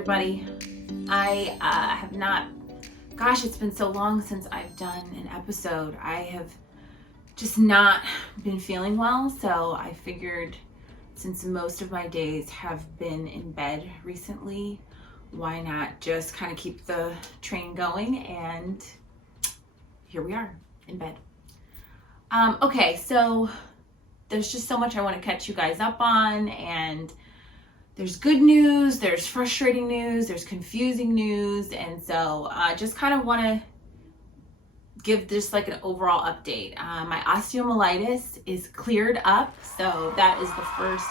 everybody. I have not, gosh, it's been so long since I've done an episode. I have just not been feeling well, so I figured since most of my days have been in bed recently, why not just kind of keep the train going, and here we are in bed. Okay, so there's just so much I want to catch you guys up on, and there's good news, there's frustrating news, there's confusing news, and so just kind of want to give just like an overall update. My osteomyelitis is cleared up, so that is the first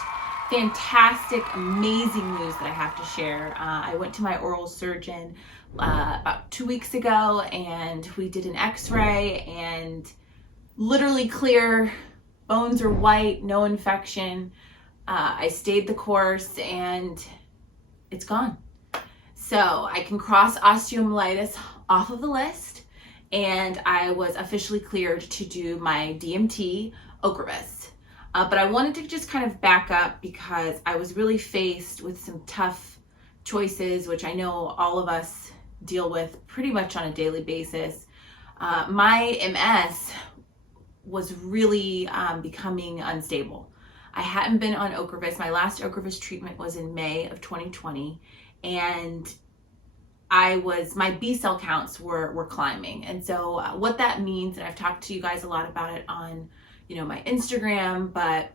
fantastic, amazing news that I have to share. I went to my oral surgeon about 2 weeks ago, and we did an x-ray, and literally clear, bones are white, no infection. I stayed the course and it's gone. So I can cross osteomyelitis off of the list, and I was officially cleared to do my DMT Ocrevus. But I wanted to just kind of back up because I was really faced with some tough choices, which I know all of us deal with pretty much on a daily basis. My MS was really becoming unstable. I hadn't been on Ocrevus. My last Ocrevus treatment was in May of 2020, and my B cell counts were climbing. And so what that means, and I've talked to you guys a lot about it on, my Instagram, but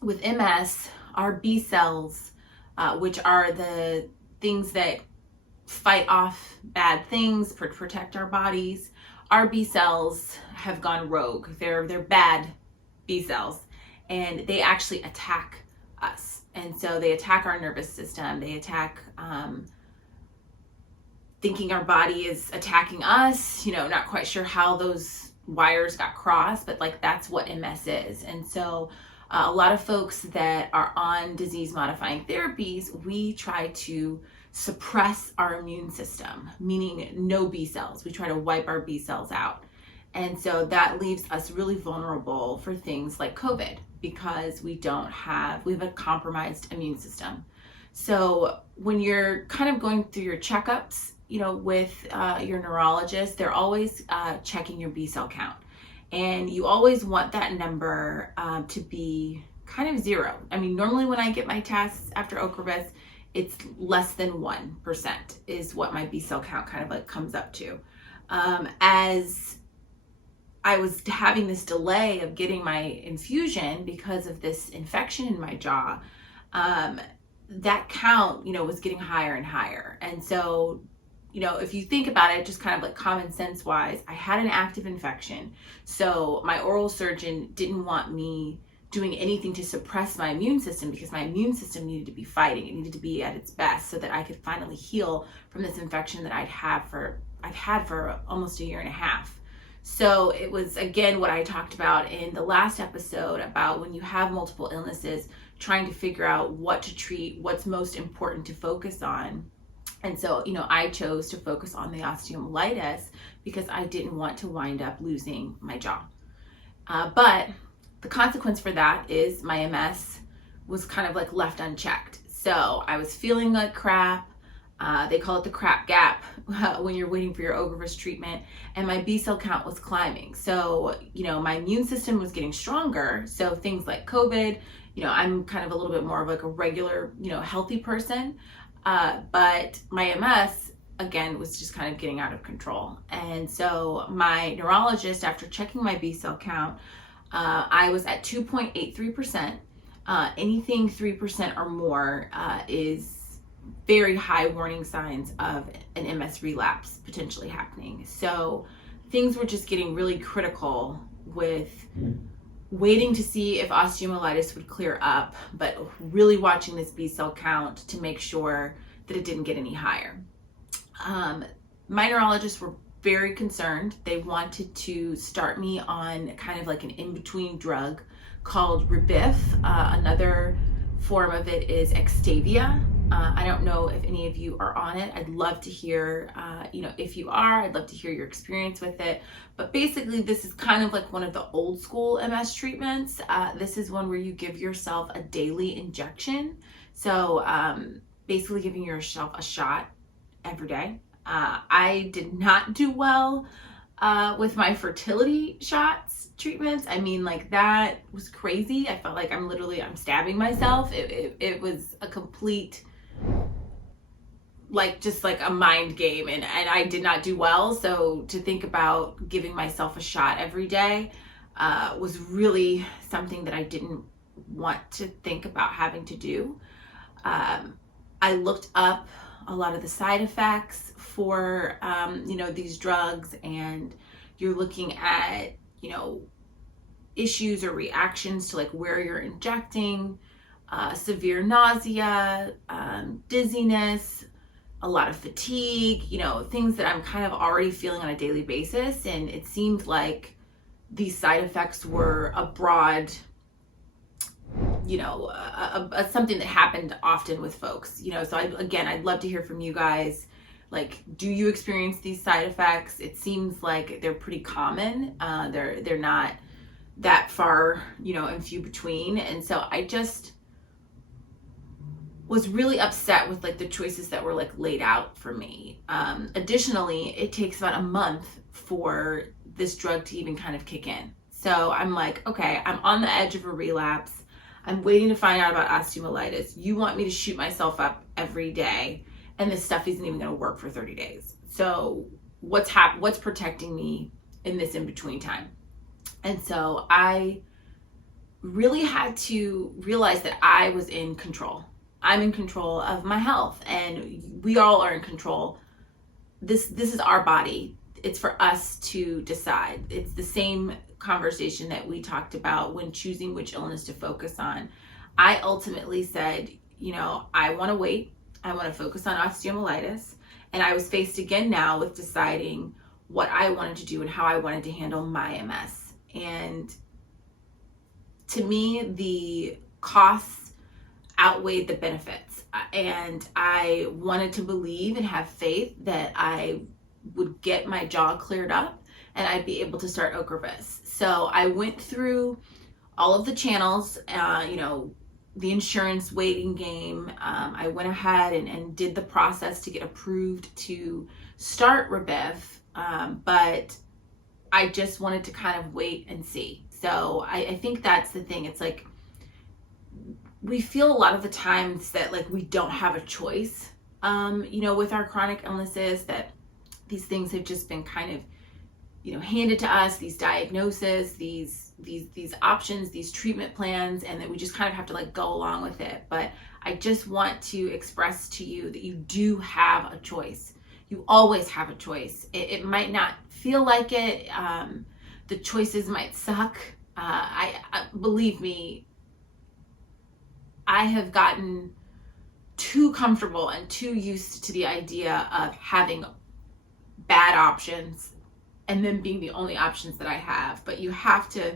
with MS, our B cells, which are the things that fight off bad things, protect our bodies, our B cells have gone rogue. They're bad B cells, and they actually attack us. And so they attack our nervous system. They attack thinking our body is attacking us, not quite sure how those wires got crossed, but like that's what MS is. And so a lot of folks that are on disease modifying therapies, we try to suppress our immune system, meaning no B cells. We try to wipe our B cells out. And so that leaves us really vulnerable for things like COVID because we have a compromised immune system. So when you're kind of going through your checkups, with your neurologist, they're always checking your B cell count. And you always want that number to be kind of zero. I mean, normally when I get my tests after Ocrevus, it's less than 1% is what my B cell count kind of like comes up to. As I was having this delay of getting my infusion because of this infection in my jaw, that count, was getting higher and higher. And so, if you think about it, just kind of like common sense wise, I had an active infection. So my oral surgeon didn't want me doing anything to suppress my immune system because my immune system needed to be fighting. It needed to be at its best so that I could finally heal from this infection that I'd had for almost a year and a half. So it was, again, what I talked about in the last episode about when you have multiple illnesses, trying to figure out what to treat, what's most important to focus on. And so, I chose to focus on the osteomyelitis because I didn't want to wind up losing my jaw. But the consequence for that is my MS was kind of like left unchecked. So I was feeling like crap. They call it the crap gap when you're waiting for your Ocrevus treatment, and my B cell count was climbing. So, my immune system was getting stronger. So things like COVID, I'm kind of a little bit more of like a regular, healthy person. But my MS, again, was just kind of getting out of control. And so my neurologist, after checking my B cell count, I was at 2.83%. Anything 3% or more is very high warning signs of an MS relapse potentially happening. So things were just getting really critical with waiting to see if osteomyelitis would clear up, but really watching this B cell count to make sure that it didn't get any higher. My neurologists were very concerned. They wanted to start me on kind of like an in-between drug called Rebif. Another form of it is Extavia. I don't know if any of you are on it. I'd love to hear, if you are, I'd love to hear your experience with it. But basically, this is kind of like one of the old school MS treatments. This is one where you give yourself a daily injection. So basically giving yourself a shot every day. I did not do well with my fertility shots treatments. I mean, like, that was crazy. I felt like I'm stabbing myself. It was a complete, like, just like a mind game, and I did not do well. So to think about giving myself a shot every day was really something that I didn't want to think about having to do. I looked up a lot of the side effects for, these drugs, and you're looking at, issues or reactions to like where you're injecting, severe nausea, dizziness, a lot of fatigue, things that I'm kind of already feeling on a daily basis. And it seemed like these side effects were a broad, something that happened often with folks, so I'd love to hear from you guys. Like, do you experience these side effects? It seems like they're pretty common. They're not that far, and few between. And so I just was really upset with like the choices that were like laid out for me. Additionally, it takes about a month for this drug to even kind of kick in. So I'm like, okay, I'm on the edge of a relapse. I'm waiting to find out about osteomyelitis. You want me to shoot myself up every day, and this stuff isn't even going to work for 30 days. So what's protecting me in this in-between time? And so I really had to realize that I was in control. I'm in control of my health, and we all are in control. This is our body. It's for us to decide. It's the same conversation that we talked about when choosing which illness to focus on. I ultimately said, I want to wait. I want to focus on osteomyelitis. And I was faced again now with deciding what I wanted to do and how I wanted to handle my MS. And to me, the costs outweighed the benefits. And I wanted to believe and have faith that I would get my jaw cleared up and I'd be able to start Ocrevus. So I went through all of the channels, the insurance waiting game. I went ahead and did the process to get approved to start Rebev, but I just wanted to kind of wait and see. So I think that's the thing. It's like, we feel a lot of the times that like we don't have a choice, with our chronic illnesses, that these things have just been kind of, handed to us, these diagnoses, these options, these treatment plans, and that we just kind of have to like go along with it. But I just want to express to you that you do have a choice. You always have a choice. It might not feel like it. The choices might suck. I believe me, I have gotten too comfortable and too used to the idea of having bad options and then being the only options that I have. But you have to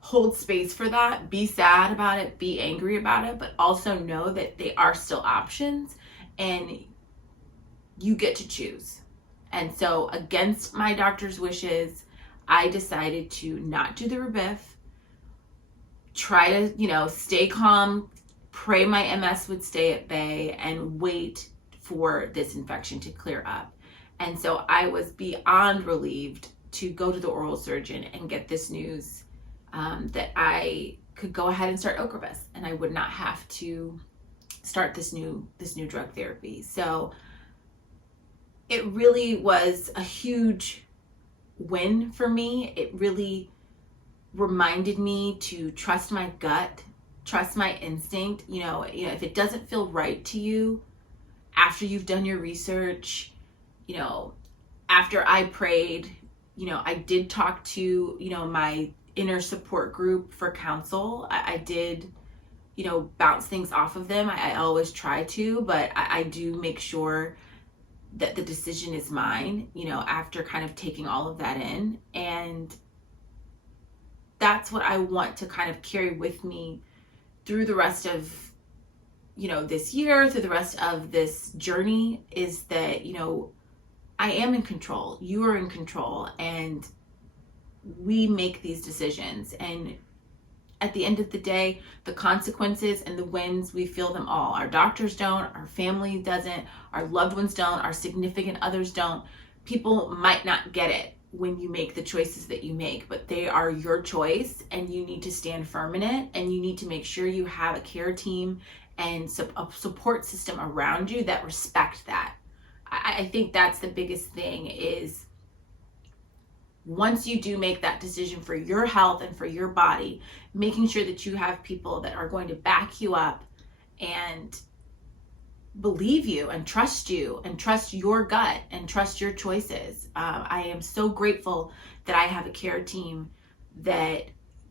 hold space for that, be sad about it, be angry about it, but also know that they are still options and you get to choose. And so against my doctor's wishes, I decided to not do the Rebev, try to, stay calm, pray my MS would stay at bay, and wait for this infection to clear up. And so I was beyond relieved to go to the oral surgeon and get this news that I could go ahead and start Ocrevus, and I would not have to start this new drug therapy. So it really was a huge win for me. It really reminded me to trust my gut, trust my instinct. If it doesn't feel right to you after you've done your research, after I prayed, I did talk to, my inner support group for counsel. I did, bounce things off of them. I always try to, but I do make sure that the decision is mine, after kind of taking all of that in. And that's what I want to kind of carry with me through the rest of, this year, through the rest of this journey, is that, I am in control. You are in control, and we make these decisions. And at the end of the day, the consequences and the wins, we feel them all. Our doctors don't, our family doesn't, our loved ones don't, our significant others don't. People might not get it when you make the choices that you make, but they are your choice, and you need to stand firm in it, and you need to make sure you have a care team and a support system around you that respect that. I think that's the biggest thing, is once you do make that decision for your health and for your body, making sure that you have people that are going to back you up and believe you and trust your gut and trust your choices. I am so grateful that I have a care team that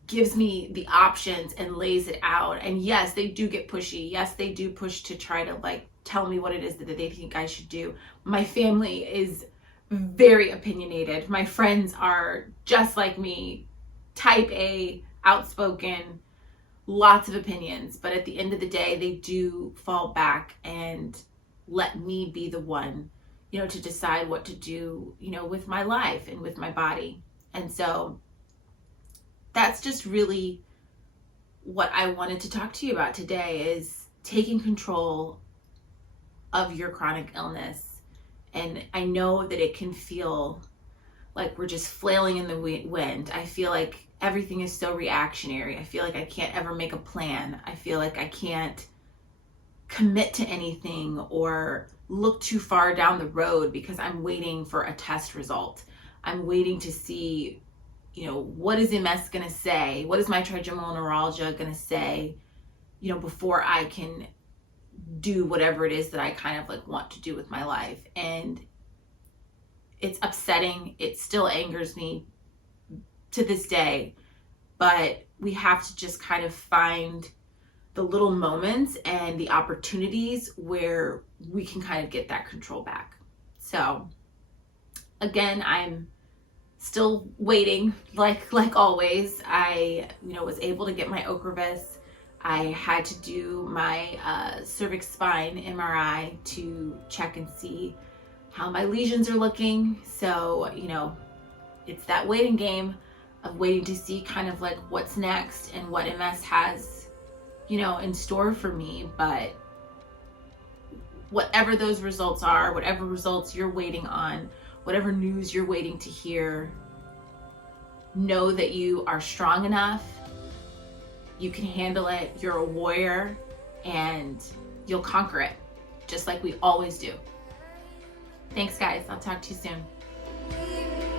gives me the options and lays it out. And yes, they do get pushy. Yes, they do push to try to like tell me what it is that they think I should do. My family is very opinionated. My friends are just like me, type A, outspoken, lots of opinions, but at the end of the day, they do fall back and let me be the one, to decide what to do, with my life and with my body. And so that's just really what I wanted to talk to you about today, is taking control of your chronic illness. And I know that it can feel like we're just flailing in the wind. I feel like everything is so reactionary. I feel like I can't ever make a plan. I feel like I can't commit to anything or look too far down the road because I'm waiting for a test result. I'm waiting to see, what is MS going to say? What is my trigeminal neuralgia going to say, before I can do whatever it is that I kind of like want to do with my life. And it's upsetting. It still angers me to this day, but we have to just kind of find the little moments and the opportunities where we can kind of get that control back. So again, I'm still waiting, like always. I, was able to get my Ocrevus. I had to do my cervix spine MRI to check and see how my lesions are looking. So, it's that waiting game of waiting to see kind of like what's next and what MS has, in store for me. But whatever those results are, whatever results you're waiting on, whatever news you're waiting to hear, know that you are strong enough. You can handle it. You're a warrior, and you'll conquer it, just like we always do. Thanks, guys. I'll talk to you soon.